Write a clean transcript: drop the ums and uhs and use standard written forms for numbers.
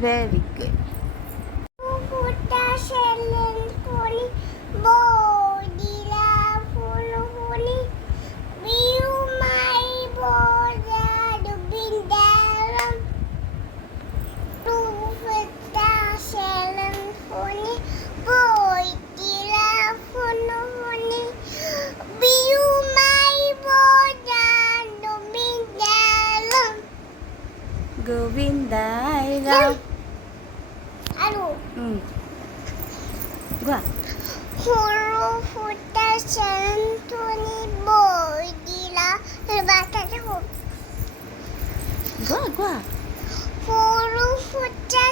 Very good. ফুটা সেলেন কলি বদিলা ফুল ফুলি বিউ মাই বোজা দুবিন্দারাম টু ফুটা সেলেন কলি বদিলা ফুল ফুলি বিউ মাই বোজা দুবিন্দারাম Govindaya. আরো Gua. হলো ফুটা সেন্টনি বদিলা বাতাটা Gua, gua. হলো ফুটা